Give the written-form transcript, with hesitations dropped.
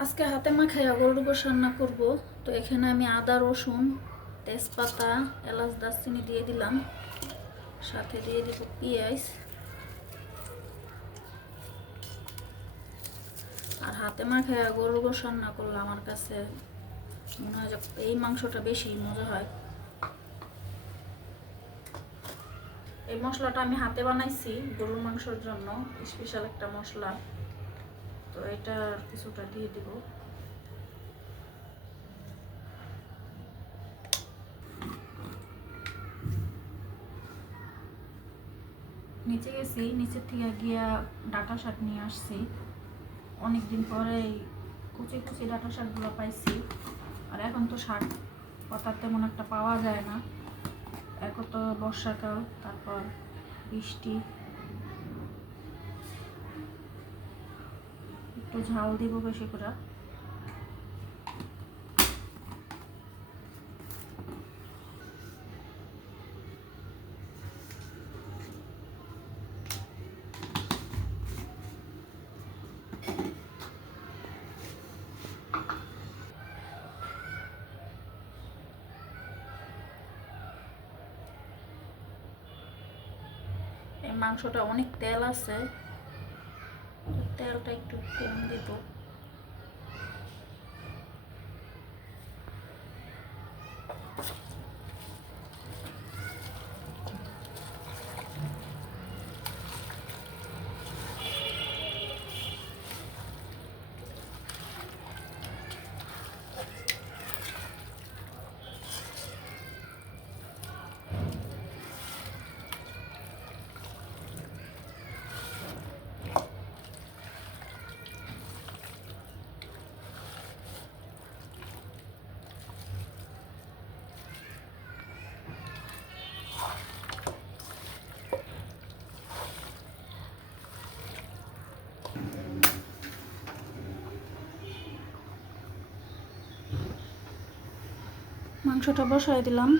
আজকে হাতে মাখাইয়া গরুর গোশ রান্না করব। তো এখানে আমি আদা, রসুন, তেজপাতা, এলাচ, দারচিনি দিয়ে দিলাম। সাথে দিয়ে দিব পেঁয়াজ। আর হাতে মাখাইয়া গরুর গোশ রান্না করলে আমার কাছে মনে হয় যে এই মাংসটা বেশি মজা হয়। এই মশলাটা আমি হাতে বানাইছি গরুর মাংসের জন্য, স্পেশাল একটা মশলা। তো এটা কিছুটা দিয়ে দিব। নিচে গেছি, নিচের থেকে গিয়া ডাঁটা শাক নিয়ে আসছি। অনেকদিন পরে কুচি কুচি ডাঁটা শাকগুলো পাইছি। আর এখন তো শাক পাতা তেমন একটা পাওয়া যায় না, এখন তো বর্ষাকাল, তারপর বৃষ্টি। একটু ঝাল দিব বেশি করে। এই মাংসটা অনেক তেল আছে, তেলটা একটু কম দিব। মাংসটা বসাই দিলাম।